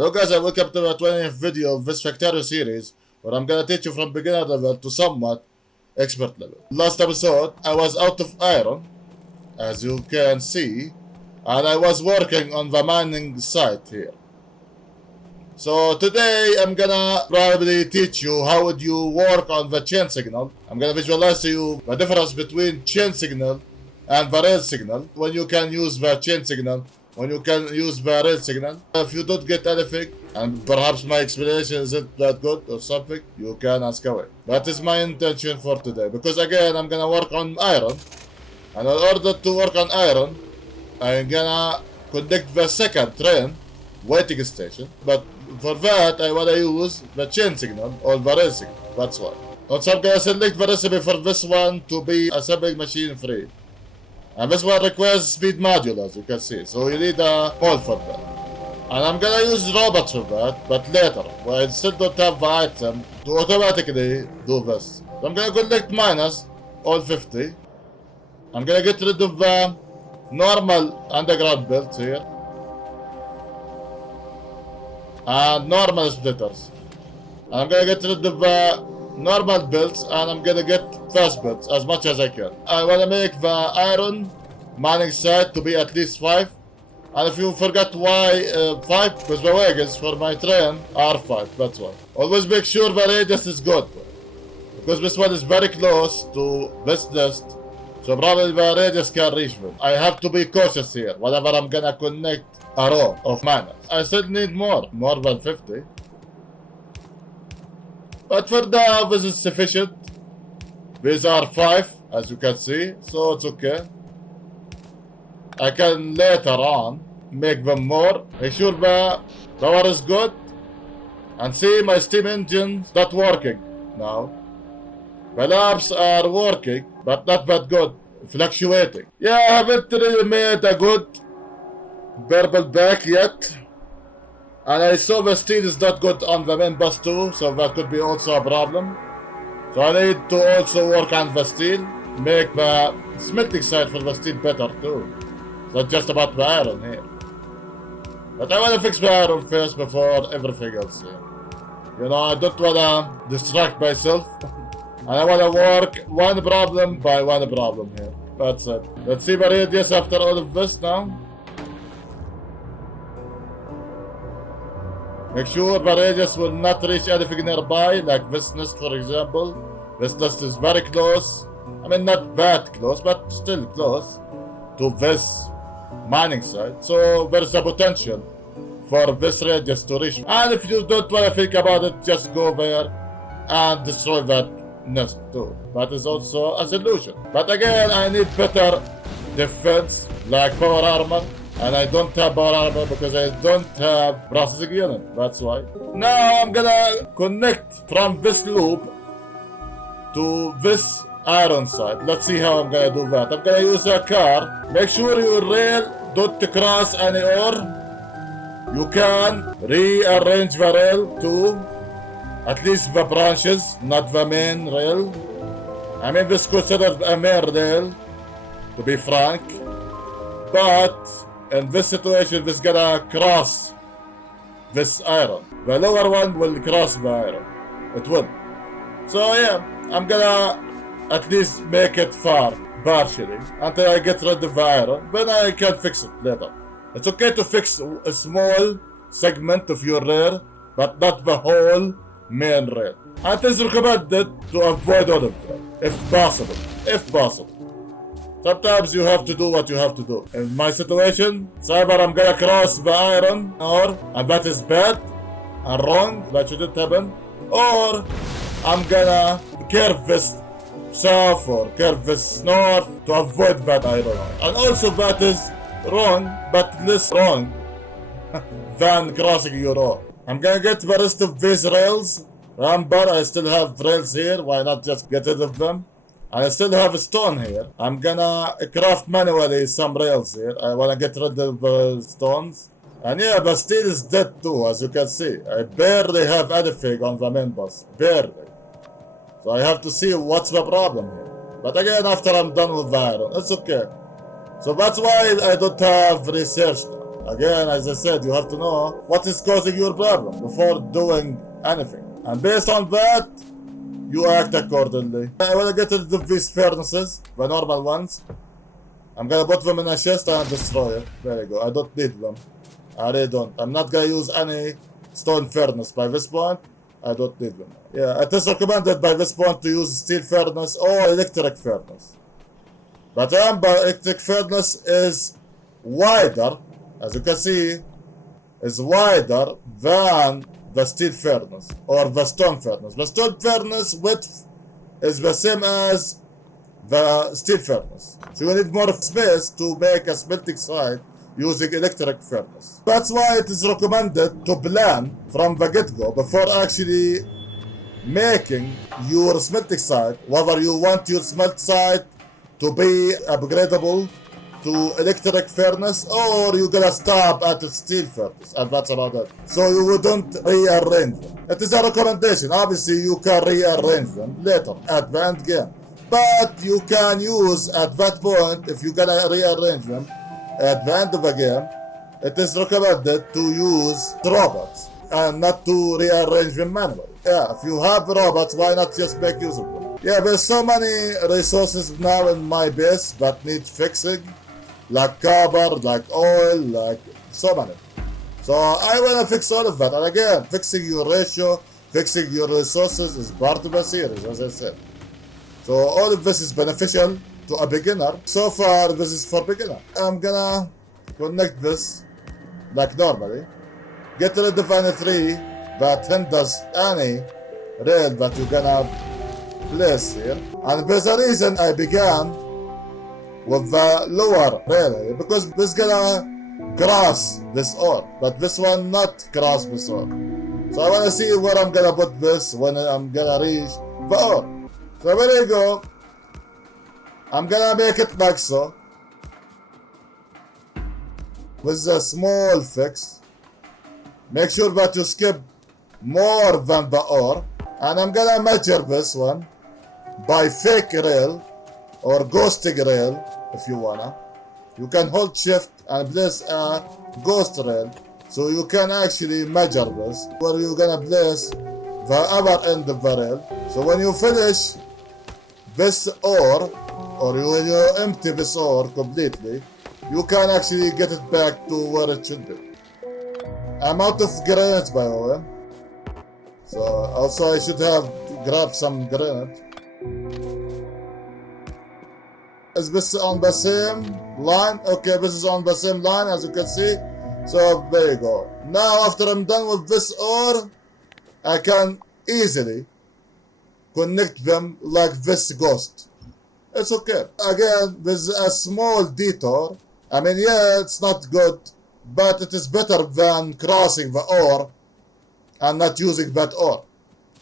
Hello guys and welcome to the 20th video of this Factorio series where I'm gonna teach you from beginner level to somewhat expert level. Last episode I was out of iron, as you can see, and I was working on the mining site here. So today I'm gonna probably teach you how would you work on the chain signal. I'm gonna visualize to you the difference between chain signal and the rail signal, when you can use the chain signal, when you can use the rail signal. If you don't get anything, and perhaps my explanation isn't that good or something, you can ask away. That is my intention for today, because again I'm gonna work on iron, and in order to work on iron, I'm gonna connect the second train waiting station, but for that I wanna use the chain signal or the rail signal. That's why. Also I'm gonna select the recipe for this one to be assembling machine free. And this one requires speed module, as you can see, so you need a hole for that. And I'm gonna use robots for that, but later, when I still don't have the item to automatically do this. So I'm gonna collect minus all 50. I'm gonna get rid of the normal underground builds here. And normal splitters. And I'm gonna get rid of the normal builds, and I'm gonna get fast builds as much as I can. I wanna make the iron mining site to be at least 5. And if you forgot why 5, because the wagons for my train are 5, that's why. Always make sure the radius is good, because this one is very close to this nest, so probably the radius can reach them. I have to be cautious here whenever I'm gonna connect a row of miners. I still need more than 50. But for now, this is sufficient. These are 5, as you can see, so it's okay. I can later on make them more. Make sure the power is good. And see, my steam engine's not working now. The lamps are working, but not that good. Fluctuating. Yeah, I haven't really made a good purple back yet. And I saw the steel is not good on the main bus too, so that could be also a problem. So I need to also work on the steel, make the smelting side for the steel better too. It's not just about the iron here. But I want to fix the iron first before everything else here. You know, I don't want to distract myself. And I want to work one problem by one problem here. That's it. Let's see the radius after all of this now. Make sure the radius will not reach anything nearby, like this nest for example. This nest is very close. I mean, not that close, but still close to this mining site. So there's a potential for this radius to reach. And if you don't want to think about it, just go there and destroy that nest too. That is also a solution. But again, I need better defense, like power armor. And I don't have power armor because I don't have processing unit, that's why. Now I'm gonna connect from this loop to this iron side. Let's see how I'm gonna do that. I'm gonna use a car. Make sure your rail don't cross any ore. You can rearrange the rail to at least the branches, not the main rail. I mean, this is considered a main rail, to be frank. But in this situation, this is gonna cross this iron. The lower one will cross the iron. It will. So yeah, I'm gonna at least make it far, partially, until I get rid of the iron. Then I can fix it later. It's okay to fix a small segment of your rail, but not the whole main rail. And it is recommended to avoid all of them, if possible. If possible. Sometimes you have to do what you have to do. In my situation, it's either I'm gonna cross the iron ore, and that is bad and wrong, that shouldn't happen, or I'm gonna curve this south or curve this north to avoid that iron ore. And also that is wrong, but less wrong than crossing your ore. I'm gonna get the rest of these rails. Remember, I still have rails here, why not just get rid of them? I still have a stone here. I'm gonna craft manually some rails here. I wanna get rid of stones. And yeah, the steel is dead too, as you can see. I barely have anything on the main bus. Barely. So I have to see what's the problem here. But again, after I'm done with the iron, it's okay. So that's why I don't have research now. Again, as I said, you have to know what is causing your problem before doing anything. And based on that, you act accordingly. I wanna get rid of these furnaces, the normal ones. I'm gonna put them in a chest and destroy it. There you go. I don't need them. I really don't. I'm not gonna use any stone furnace by this point. I don't need them. Yeah, it is recommended by this point to use steel furnace or electric furnace. But remember, electric furnace is wider, as you can see, is wider than the steel furnace or the stone furnace. The stone furnace width is the same as the steel furnace. So you need more space to make a smelting site using electric furnace. That's why it is recommended to plan from the get-go before actually making your smelting site, whether you want your smelt site to be upgradable to electric furnace or you're gonna stop at the steel furnace, and that's about it. So you wouldn't rearrange them. It is a recommendation. Obviously you can rearrange them later at the end game, but you can use at that point, if you're gonna rearrange them at the end of the game, it is recommended to use robots and not to rearrange them manually. Yeah, if you have robots, why not just make use of them? Yeah, there's so many resources now in my base that need fixing, like copper, like oil, like so many. So I wanna fix all of that. And again, fixing your ratio, fixing your resources is part of the series, as I said. So all of this is beneficial to a beginner. So far, this is for beginner. I'm gonna connect this like normally. Get rid of any tree that hinders any rail that you're gonna place here. And there's a reason I began with the lower rail here, because this gonna cross this ore, but this one not cross this ore. So I wanna see where I'm gonna put this when I'm gonna reach the ore. So there you go. I'm gonna make it like so, with a small fix. Make sure that you skip more than the ore, and I'm gonna measure this one by fake rail or ghosting rail if you wanna. You can hold shift and place a ghost rail, so you can actually measure this where you're gonna place the other end of the rail. So when you finish this ore, or when you empty this ore completely, you can actually get it back to where it should be. I'm out of granite, by the way, so also I should have grabbed some granite. Is this on the same line? Okay, this is on the same line, as you can see. So there you go. Now after I'm done with this ore, I can easily connect them like this ghost. It's okay. Again, there's a small detour. I mean, yeah, it's not good, but it is better than crossing the ore and not using that ore,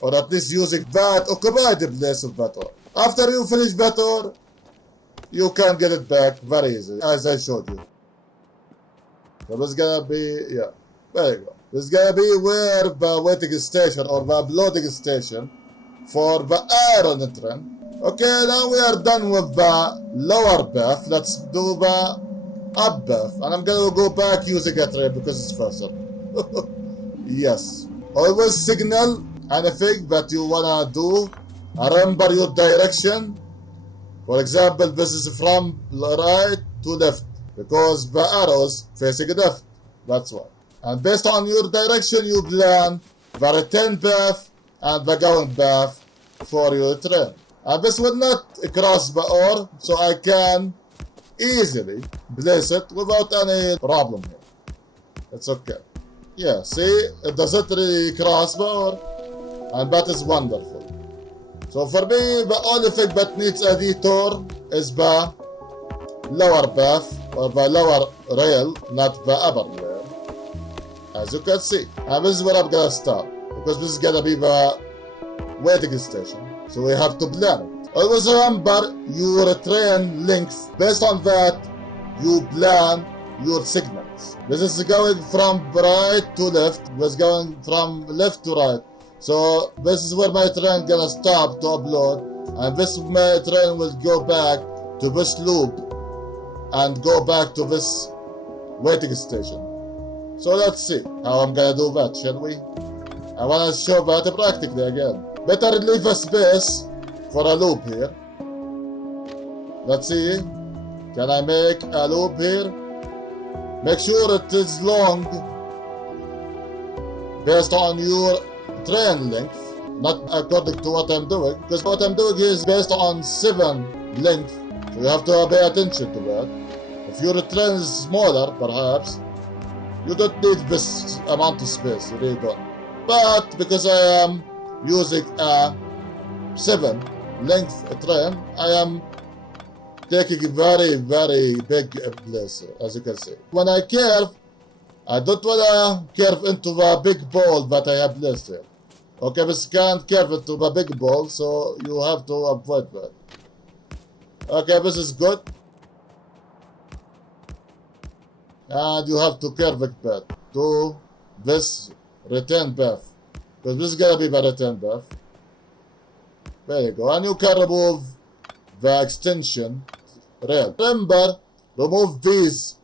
or at least using that occupied place of that ore. After you finish that ore, you can get it back very easily, as I showed you. So this is gonna be, yeah, there you go. This is gonna be where the waiting station or the uploading station for the iron train. Okay, now we are done with the lower path. Let's do the up path. And I'm gonna go back using a train because it's faster. Yes. Always signal anything that you wanna do. Remember your direction. For example, this is from right to left, because the arrows facing left. That's why. And based on your direction, you plan the return path and the going path for your train. And this will not cross the ore, so I can easily place it without any problem here. It's okay. Yeah, see, it doesn't really cross the ore, and that is wonderful. So for me, the only thing that needs a detour is the lower path, or the lower rail, not the upper rail, as you can see. And this is where I'm gonna stop, because this is gonna be the waiting station. So we have to plan it. Always remember your train length. Based on that, you plan your signals. This is going from right to left. This is going from left to right. So this is where my train gonna stop to upload, and this my train will go back to this loop and go back to this waiting station. So let's see how I'm gonna do that, shall we? I wanna show that practically again. Better leave a space for a loop here. Let's see. Can I make a loop here? Make sure it is long based on your train length, not according to what I'm doing, because what I'm doing is based on 7 length, so you have to pay attention to that. If your train is smaller, perhaps, you don't need this amount of space, you really don't. But because I am using a 7 length train, I am taking a very, very big place, as you can see. When I curve, I don't want to curve into the big ball that I have placed here. Okay, this can't curve into the big ball, so you have to avoid that. Okay, this is good. And you have to curve it back to this return path, because this is gonna be the return path. There you go, and you can remove the extension rail. Remember, remove these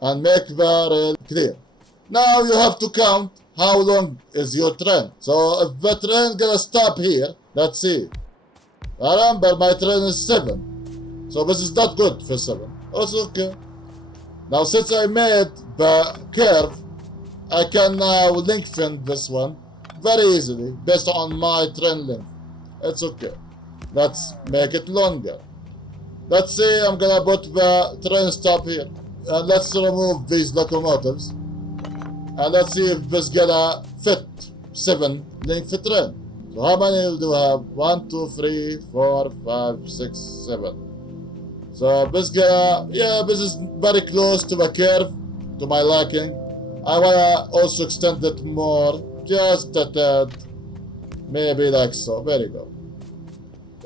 and make the rail clear. Now you have to count how long is your train. So if the train gonna stop here, let's see. Remember, my train is 7, so this is not good for 7. Also okay. Now since I made the curve, I can now lengthen this one very easily based on my train length. It's okay. Let's make it longer. Let's say I'm gonna put the train stop here. And let's remove these locomotives. And let's see if this gonna fit 7 length train. So how many do we have? 1, 2, 3, 4, 5, 6, 7. So this gonna, yeah, this is very close to the curve, to my liking. I wanna also extend it more, just a tad, maybe like so. There you go.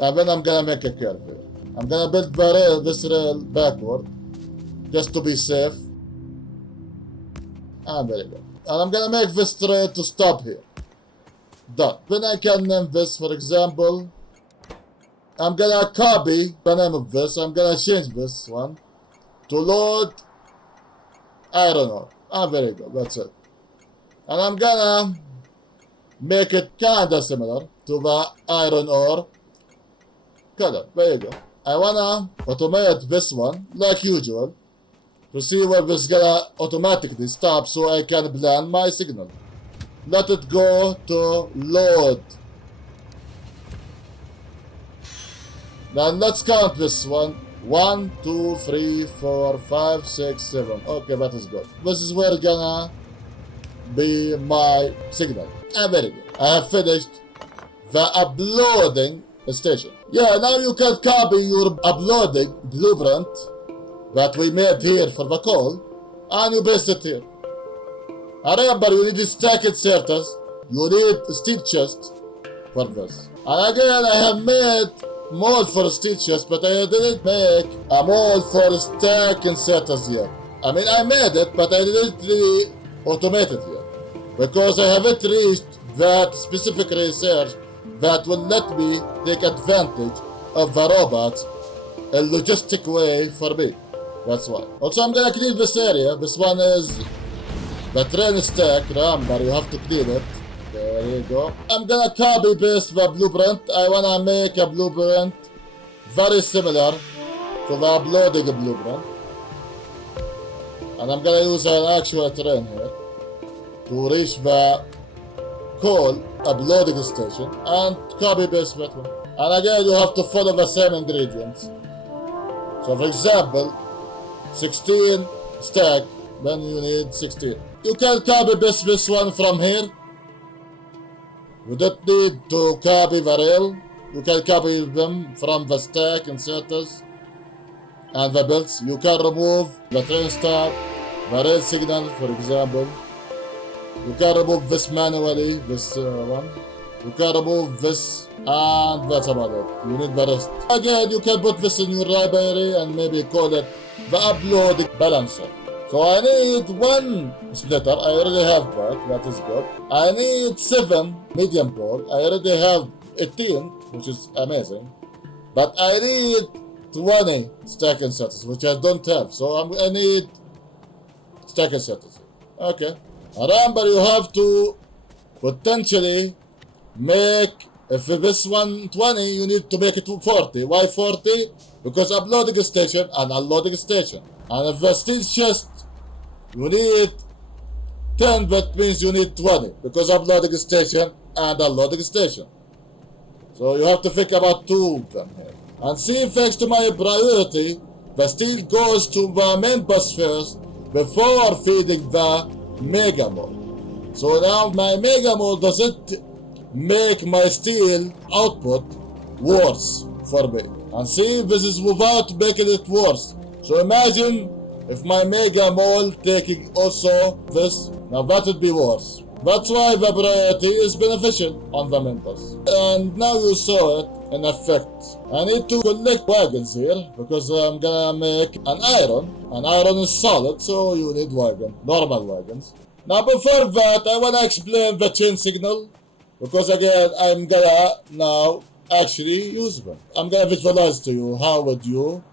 And then I'm gonna make a curve here. I'm gonna build the rail, this rail backward, just to be safe. And there you go. And I'm gonna make this train to stop here. Done. Then I can name this, for example, I'm gonna copy the name of this. I'm gonna change this one to load iron ore. And there you go, that's it. And I'm gonna make it kinda similar to the iron ore color. There you go. I wanna automate this one like usual to see where this gonna automatically stop so I can plan my signal. Let it go to load. Now let's count this one. 1, 2, 3, 4, 5, 6, 7. Okay, that is good. This is where gonna be my signal. And very good. I have finished the uploading station. Yeah, now you can copy your uploading blueprint that we made here for the call, and you paste it here. And remember, you need stack inserters, you need steel chest for this. And again, I have made mold for steel chest, but I didn't make a mold for stack inserters yet. I mean, I made it, but I didn't really automate it yet, because I haven't reached that specific research that will let me take advantage of the robots a logistic way for me. That's why. Also, I'm gonna clean this area. This one is the train stack. Remember, you have to clean it. There you go. I'm gonna copy paste the blueprint. I wanna make a blueprint very similar to the uploading blueprint. And I'm gonna use an actual train here to reach the call uploading station and copy paste that one. And again, you have to follow the same ingredients. So for example, 16 stack, then you need 16. You can copy paste this one from here. You don't need to copy the rail. You can copy them from the stack inserters and the belts. You can remove the train stop, the rail signal, for example. You can remove this manually, this one. You can remove this, and that's about it. You need the rest. Again, you can put this in your library and maybe call it the upload balancer. So I need 1 splitter. I already have that is good. I need 7 medium pole. I already have 18, which is amazing. But I need 20 stack inserters, which I don't have. So I need take a citizen. Okay. Remember, you have to potentially make, if this one 20, you need to make it 40. Why 40? Because uploading station and unloading station. And if the steel chest, you need 10, that means you need 20. Because uploading station and unloading station. So you have to think about two of them here. And see, thanks to my priority, the steel goes to the main bus first before feeding the mega mall. So now my mega mall doesn't make my steel output worse for me. And see, this is without making it worse. So imagine if my mega mall taking also this, now that would be worse. That's why the priority is beneficial on the main bus. And now you saw it in effect. I need to collect wagons here because I'm gonna make an iron. An iron is solid, so you need wagon, normal wagons. Now before that, I wanna explain the chain signal because again, I'm gonna now actually use them. I'm gonna visualize to you how would you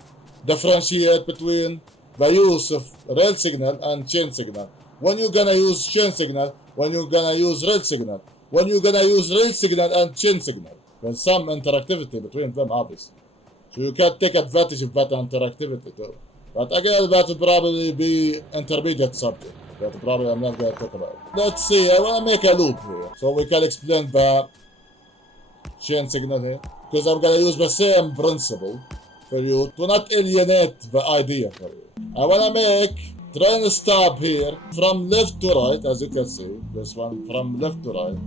differentiate between the use of rail signal and chain signal. When you're gonna use chain signal, when you're gonna use rail signal, when you're gonna use rail signal and chain signal. There's some interactivity between them, obviously. So you can take advantage of that interactivity too. But again, that will probably be intermediate subject. That probably I'm not gonna talk about. Let's see, I wanna make a loop here. So we can explain the chain signal here. Because I'm gonna use the same principle for you to not alienate the idea for you. I wanna make train stop here from left to right, as you can see. This one from left to right.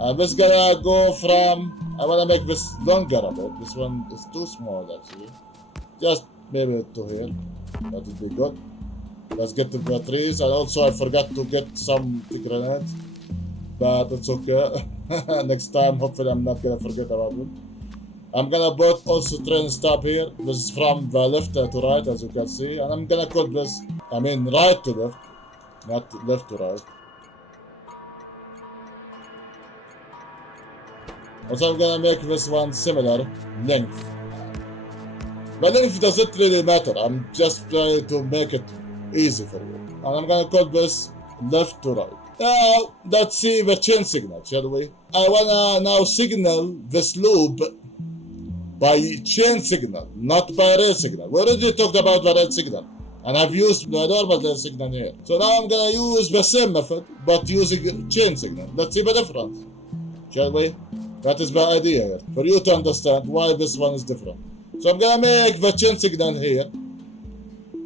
And this gonna go from, I wanna make this longer a bit. This one is too small actually. Just maybe to here. That would be good. Let's get to the trees. And also I forgot to get some grenades. But it's okay. Next time hopefully I'm not gonna forget about it. I'm gonna put also train stop here. This is from the left to right, as you can see. And I'm gonna call this, I mean right to left, not left to right. Also I'm gonna make this one similar length. The length doesn't really matter. I'm just trying to make it easy for you. And I'm gonna call this left to right. Now, let's see the chain signal, shall we? I wanna now signal this loop by chain signal, not by rail signal. We already talked about the rail signal and I've used the normal rail signal here. So now I'm gonna use the same method but using chain signal. Let's see the difference, shall we? That is the idea here, for you to understand why this one is different. So I'm gonna make the chain signal here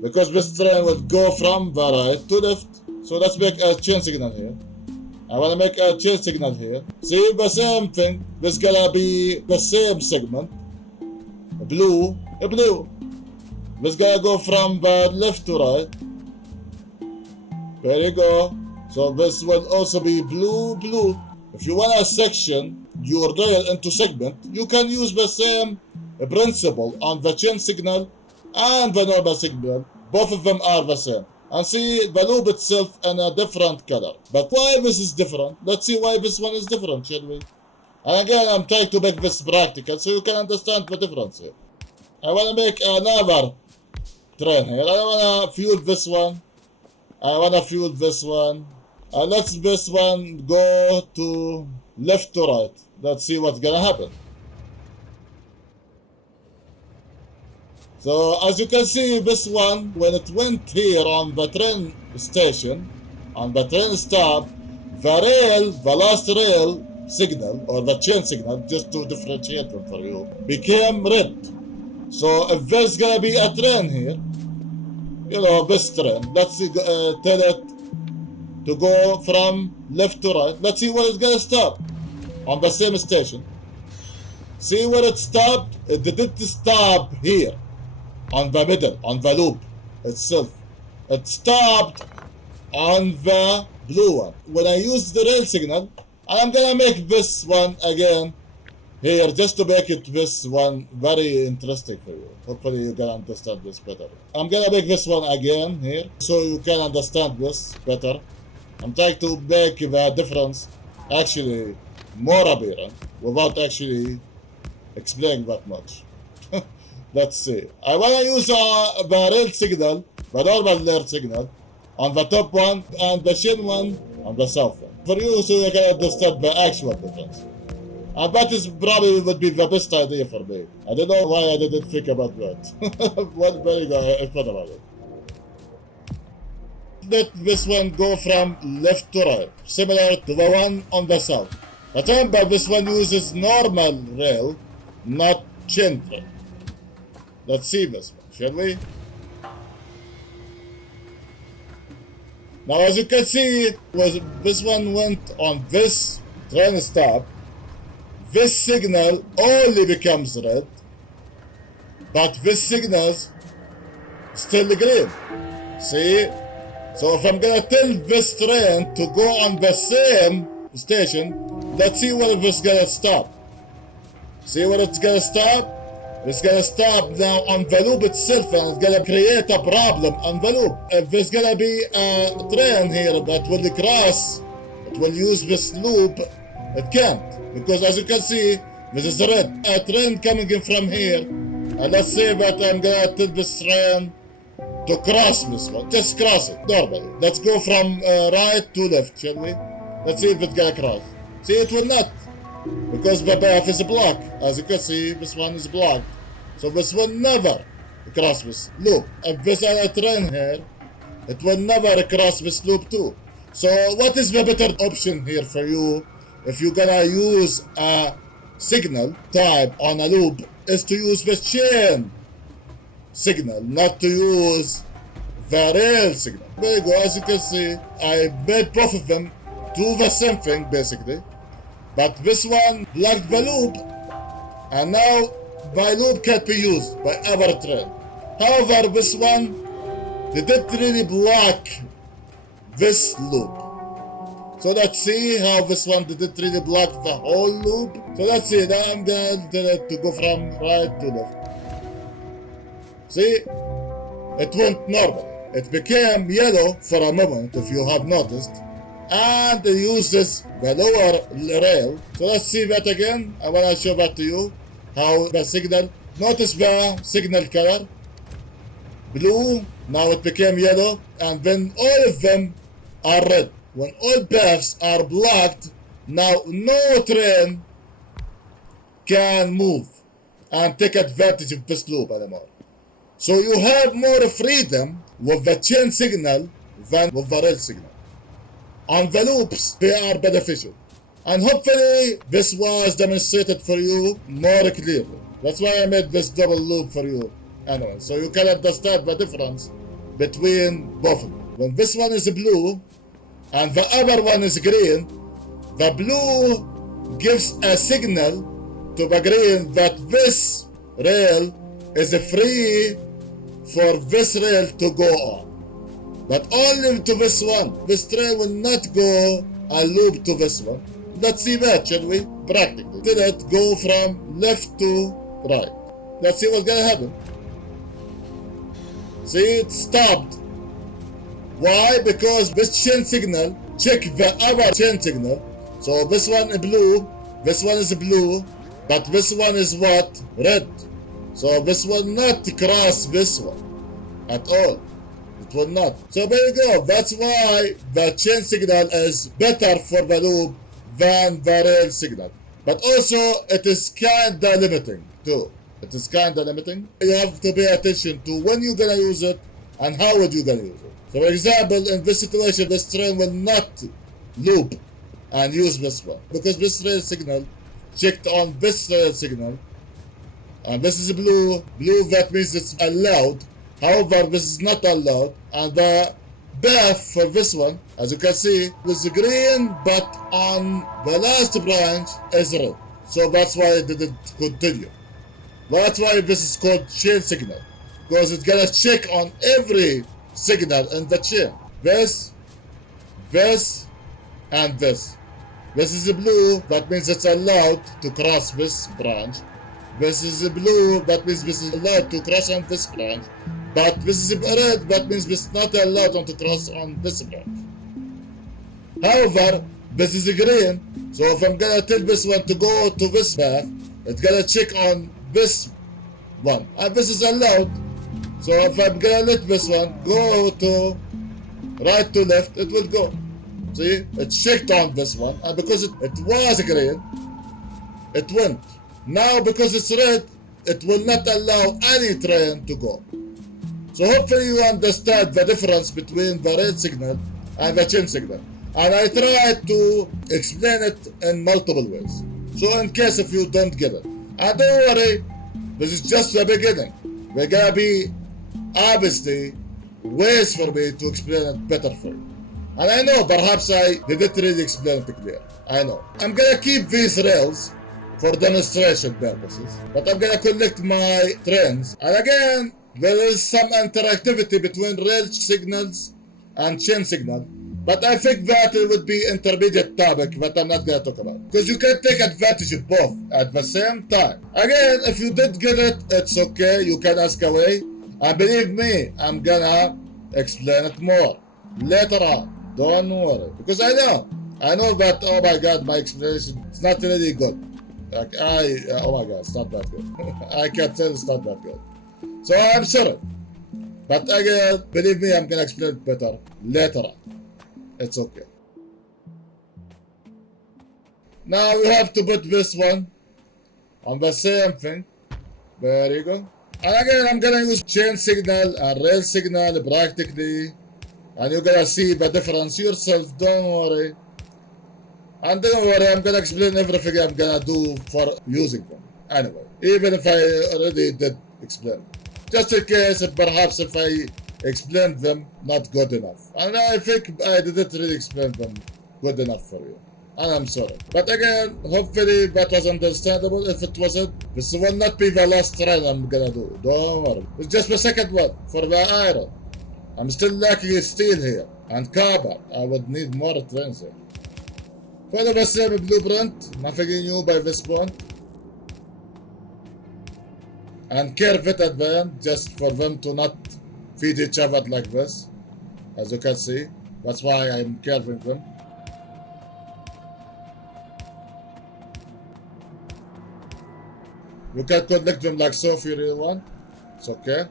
because this train will go from the right to left. So let's make a chain signal here. I wanna make a chain signal here. See the same thing. This gonna be the same segment. Blue. This gonna go from the left to right. There you go. So this will also be blue. If you want to section your rail into segment, you can use the same principle on the chain signal and the normal signal. Both of them are the same. And see the loop itself in a different color. But why this is different? Let's see why this one is different, shall we? And again, I'm trying to make this practical so you can understand the difference here. I want to make another train here. I want to fuel this one. I want to fuel this one. And let's this one go to left to right. Let's see what's gonna happen. So as you can see, this one, when it went here on the train station, on the train stop, the last rail signal, or the chain signal, just to differentiate them for you, became red. So if there's gonna be a train here, you know, this train, let's see, tell it to go from left to right. Let's see where it's gonna stop. On the same station. See where it stopped? It didn't stop here. On the middle, on the loop itself. It stopped on the blue one. When I use the rail signal, I'm gonna make this one again here just to make it this one very interesting for you. Hopefully you can understand this better. I'm gonna make this one again here so you can understand this better. I'm trying to make the difference actually more apparent without actually explaining that much. Let's see. I want to use the rail signal, the normal rail signal, on the top one and the chin one on the south one. For you, so you can understand the actual difference. And that is probably would be the best idea for me. I don't know why I didn't think about that. What very good, I thought about it. Let this one go from left to right, similar to the one on the south. But remember, this one uses normal rail, not chin rail. Let's see this one, shall we? Now, as you can see, this one went on this train stop. This signal only becomes red, but this signal's still green. See? So if I'm gonna tell this train to go on the same station, let's see where this gonna stop. See where it's gonna stop? It's gonna stop now on the loop itself, and it's gonna create a problem on the loop. If there's gonna be a train here that will cross, it will use this loop, it can't. Because as you can see, this is red. A train coming in from here, and let's say that I'm gonna tell this train to cross this one. Just cross it, normally. Let's go from right to left, shall we? Let's see if it's gonna cross. See, it will not. Because the path is blocked. As you can see, this one is blocked. So this will never cross this loop. If there's a train here, it will never cross this loop too. So what is the better option here for you if you're gonna use a signal type on a loop is to use the chain signal, not to use the rail signal. There you go, as you can see, I made both of them do the same thing basically. But this one blocked the loop, and now my loop can't be used by other train. However, this one didn't really block this loop. So let's see how this one didn't really block the whole loop. So let's see, now I'm gonna tell it to go from right to left. See, it went normal. It became yellow for a moment, if you have noticed. And it uses the lower rail. So let's see that again. I want to show that to you. How the signal, notice the signal color. Blue, now it became yellow. And then all of them are red. When all paths are blocked, now no train can move and take advantage of this loop anymore. So you have more freedom with the chain signal than with the rail signal. On the loops, they are beneficial. And hopefully, this was demonstrated for you more clearly. That's why I made this double loop for you anyway, so you can understand the difference between both of them. When this one is blue, and the other one is green, the blue gives a signal to the green that this rail is free for this rail to go on. But only to this one. This train will not go a loop to this one. Let's see that, shall we? Practically. Did it go from left to right? Let's see what's gonna happen. See, it stopped. Why? Because this chain signal check the other chain signal. So this one is blue, this one is blue, but this one is what? Red. So this will not cross this one at all. It will not. So there you go. That's why the chain signal is better for the loop than the rail signal. But also, it is kinda limiting too. It is kinda limiting. You have to pay attention to when you're gonna use it and how would you gonna use it. So for example, in this situation, this train will not loop and use this one. Because this rail signal checked on this rail signal. And this is blue. Blue, that means it's allowed. However, this is not allowed, and the path for this one, as you can see, is green, but on the last branch is red. So that's why it didn't continue. That's why this is called chain signal, because it's gonna check on every signal in the chain. This, and this. This is blue, that means it's allowed to cross this branch. This is blue, that means this is allowed to cross on this branch. But this is red, that means this is not allowed to cross on this branch. However, this is green, so if I'm gonna tell this one to go to this path, it's gonna check on this one. And this is allowed, so if I'm gonna let this one go to right to left, it will go. See, it checked on this one, and because it was green, it went. Now because it's red, it will not allow any train to go. So hopefully you understand the difference between the red signal and the chain signal. And I tried to explain it in multiple ways. So in case if you don't get it. And don't worry, this is just the beginning. There gonna be obviously ways for me to explain it better for you. And I know perhaps I didn't really explain it clear. I know. I'm gonna keep these rails for demonstration purposes, but I'm gonna collect my trains. And again, there is some interactivity between rail signals and chain signal, but I think that it would be intermediate topic that I'm not gonna talk about. Because you can take advantage of both at the same time. Again, if you did get it, it's okay, you can ask away. And believe me, I'm gonna explain it more later on. Don't worry. Because I know that, oh my god, my explanation is not really good. Like oh my god, it's not that good. I can tell it's not that good. So I'm sorry. But again, believe me, I'm gonna explain it better later on. It's okay. Now we have to put this one on the same thing. There you go. And again, I'm gonna use chain signal and rail signal practically. And you're gonna see the difference yourself, don't worry. And don't worry, I'm gonna explain everything I'm gonna do for using them. Anyway, even if I already did explain. Just in case, perhaps if I explained them not good enough. And I think I didn't really explain them good enough for you. And I'm sorry. But again, hopefully that was understandable. If it wasn't, this will not be the last run I'm gonna do. Don't worry. It's just the second one for the iron. I'm still lacking steel here. And copper. I would need more trains here. Follow the same blueprint. Nothing new by this point. And curve it at the end, just for them to not feed each other like this. As you can see. That's why I'm curving them. You can connect them like so if you really want. It's okay.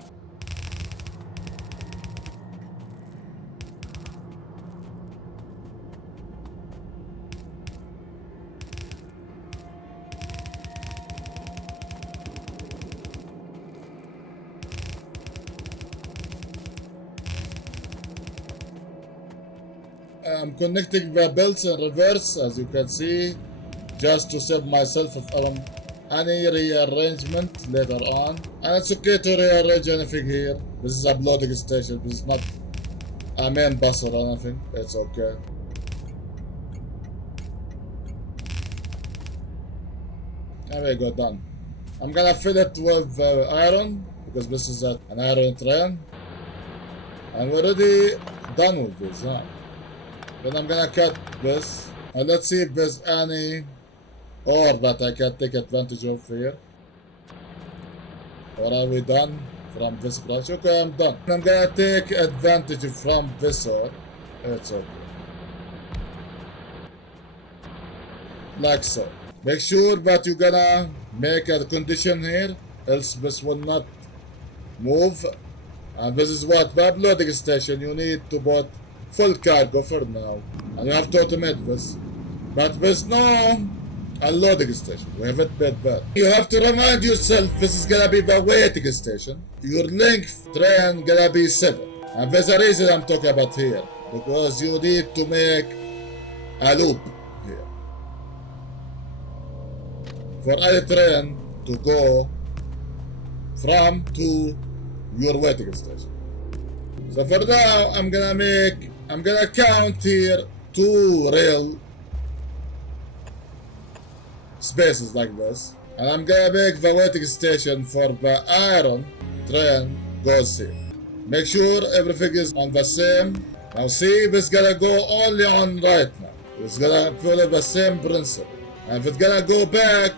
I'm connecting the belts in reverse, as you can see, just to save myself from any rearrangement later on. And it's okay to rearrange anything here. This is a uploading station, this is not a main bus or anything. It's okay. There we go, done. I'm gonna fill it with iron, because this is an iron train. And we're already done with this, huh? Then I'm gonna cut this. And let's see if there's any ore that I can take advantage of here. Or are we done from this branch? Okay, I'm done. I'm gonna take advantage from this ore. It's okay. Like so. Make sure that you're gonna make a condition here, else this will not move. And this is what the uploading station, you need to put full cargo for now. And you have to automate this. But there's no unloading station. We haven't made that. You have to remind yourself this is gonna be the waiting station. Your length train gonna be 7. And there's a reason I'm talking about here. Because you need to make a loop here. For any train to go from to your waiting station. So for now, I'm gonna count here 2 rail spaces like this. And I'm gonna make the waiting station for the iron train goes here. Make sure everything is on the same. Now see, this gonna go only on right now. It's gonna follow the same principle. And if it's gonna go back,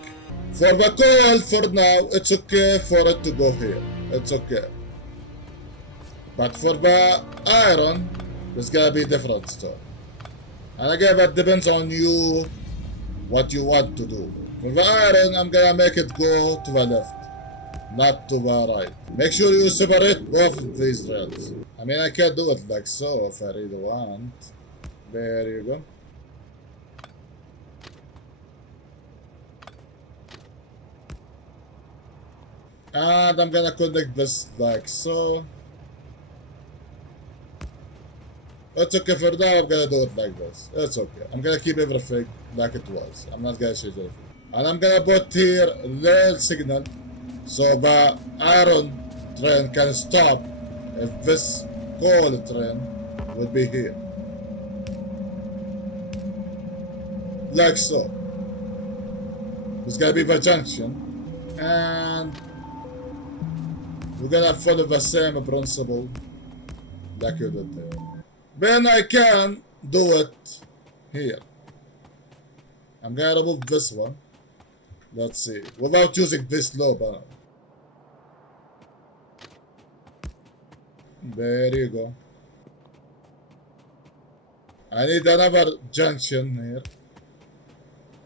for the coal for now, it's okay for it to go here. It's okay. But for the iron, it's gonna be different story. And again, that depends on you, what you want to do. For the iron, I'm gonna make it go to the left. not to the right. Make sure you separate both of these rails. I mean, I can do it like so if I really want. There you go. And I'm gonna connect this like so. It's okay for now, I'm gonna do it like this. It's okay. I'm gonna keep everything like it was. I'm not gonna change anything. And I'm gonna put here rail signal so the iron train can stop if this coal train would be here. Like so. It's gonna be the junction. And we're gonna follow the same principle like you did there. Then I can do it here. I'm gonna remove this one. Let's see. Without using this lobe. There you go. I need another junction here.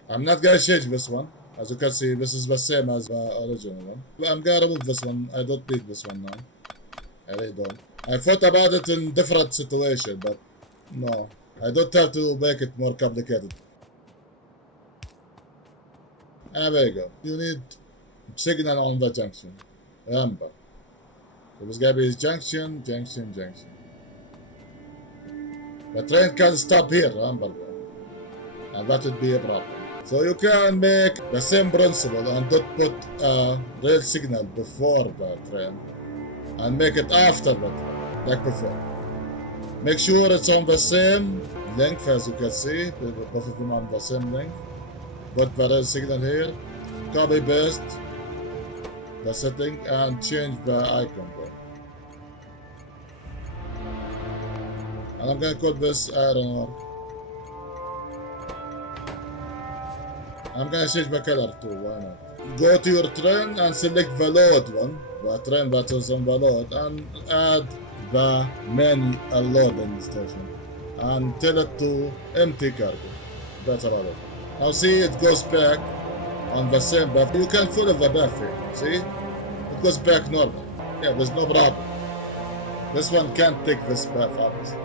I'm not gonna change this one. As you can see, this is the same as the original one. I'm gonna remove this one. I don't need this one now. I really don't. I thought about it in different situation, but no. I don't have to make it more complicated. And there you go. You need signal on the junction. Remember. It was gonna be junction, junction, junction. The train can stop here, remember that. And that would be a problem. So you can make the same principle and don't put a rail signal before the train and make it after the train, like before. Make sure it's on the same length as you can see, both of them on the same length. Put the rail signal here, copy paste the setting and change the icon there. And I'm gonna call this iron ore. I'm gonna change the color too, why not? Go to your train and select the load one, the train that is on the load, and add the main loading station. And tell it to empty cargo. That's about it. Now see, it goes back on the same path. You can follow the path here, see? It goes back normal. Yeah, there's no problem. This one can't take this path, obviously.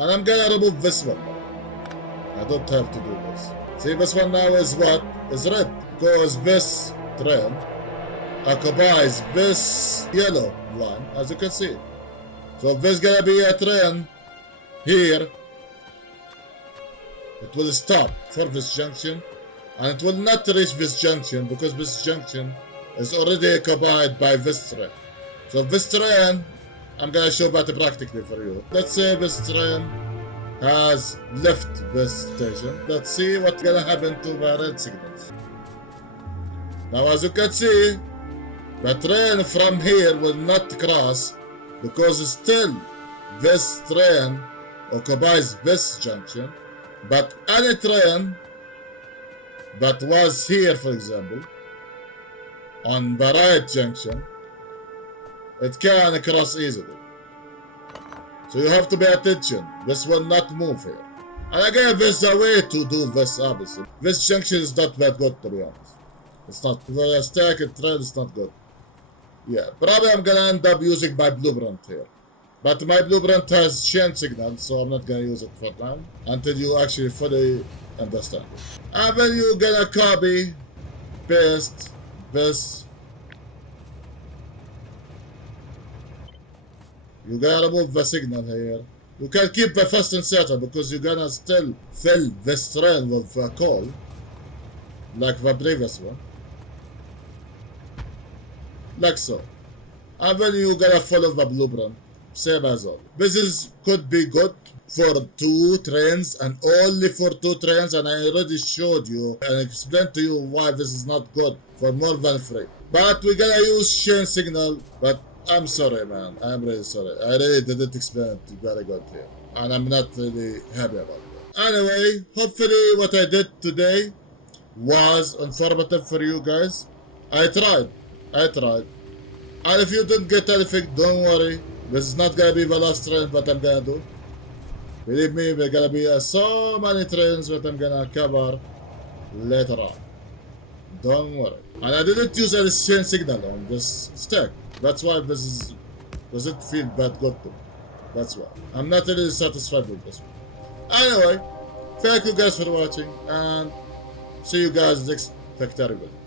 And I'm gonna remove this one. I don't have to do this. See, this one now is what? Is red. Because this train occupies this yellow line, as you can see. So if there's gonna be a train here, it will stop for this junction, and it will not reach this junction because this junction is already occupied by this train. So this train, I'm gonna show that practically for you. Let's say this train has left this station. Let's see what's gonna happen to the red signals. Now as you can see, the train from here will not cross because still this train occupies this junction, but any train that was here, for example, on the right junction, it can cross easily. So you have to pay attention. This will not move here. And again, there's a way to do this obviously. This junction is not that good, to be honest. It's not. The stack and train is not good. Yeah, probably I'm gonna end up using my blueprint here. But my blueprint has chain signal, so I'm not gonna use it for now until you actually fully understand it. And then you're gonna copy, paste this. You gotta remove the signal here. You can keep the first inserter because you're gonna still fill this train with coal, like the previous one. Like so. And then you gotta follow the blueprint, same as all. This could be good for 2 trains and only for 2 trains, and I already showed you and explained to you why this is not good for more than 3. But we're gonna use chain signal, but I'm sorry, man. I'm really sorry. I really didn't explain it very good here. And I'm not really happy about it. Anyway, hopefully what I did today was informative for you guys. I tried. And if you didn't get anything, don't worry. This is not gonna be the last train that I'm gonna do. Believe me, there's gonna be so many trains that I'm gonna cover later on. Don't worry. And I didn't use any chain signal on this stack. That's why this is doesn't feel that good to me. That's why. I'm not really satisfied with this one. Anyway, thank you guys for watching and see you guys next Factorio video.